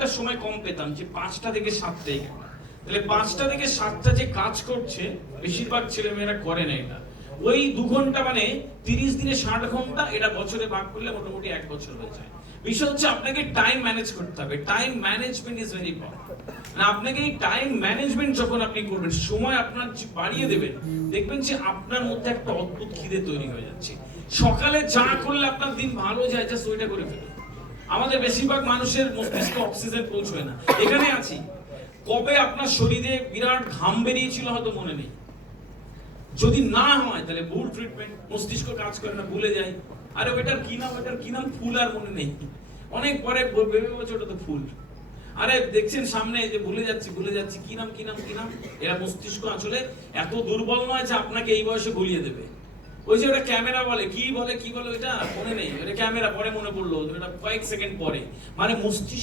ঘন্টা সময় কম পেতাম, যে 5টা থেকে 7টায়, তাহলে 5টা থেকে 7টা যে কাজ করছে বেশিরভাগ ছেলেমেয়েরা করে না এটা। ওই 2 ঘন্টা মানে 30 দিনে 60 ঘন্টা, এটা বছরে ভাগ করলে মোটামুটি 1 বছর হয়ে যায়। বিষয় হচ্ছে আপনাকে টাইম ম্যানেজ করতে হবে। Time management is very important. না, আপনাকে এই টাইম ম্যানেজমেন্ট যখন আপনি করবেন, সময় আপনার বাড়িয়ে দেবেন, দেখবেন যে আপনার মধ্যে একটা অদ্ভুত খিদে তৈরি হয়ে যাচ্ছে। সকালে যা করলে আপনার দিন ভালো যায়, জাস্ট ওইটা করে ফেলুন। আমাদের বেশিরভাগ মানুষের মস্তিষ্কে অক্সিজেন পৌঁছয় না। এখানে আছি, কবে আপনার শরীরে বিরাট ঘাম বেরিয়েছিল হয়তো মনে নেই। যদি না হয় তাহলে ভুল ট্রিটমেন্ট, মস্তিষ্ক কাজ করে না, ভুলে যায়। আরে ওটার কি নাম, ওটার কি নাম, ফুল, আর মনে নেই। অনেক পরে ভেবে বলছে ওটা তো ফুল। আরে দেখছেন সামনে যে ভুলে যাচ্ছি কি নাম কি নাম কি নাম। এরা মস্তিষ্ক আসলে এত দুর্বল নয় যে আপনাকে এই বয়সে ভুলিয়ে দেবে। ওই যে ওটা ক্যামেরা বলে, কি বলে ওইটা মনে নেই, ওটা ক্যামেরা, পরে মনে পড়লো, ওটা কয়েক সেকেন্ড পরে। মানে মস্তিষ্ক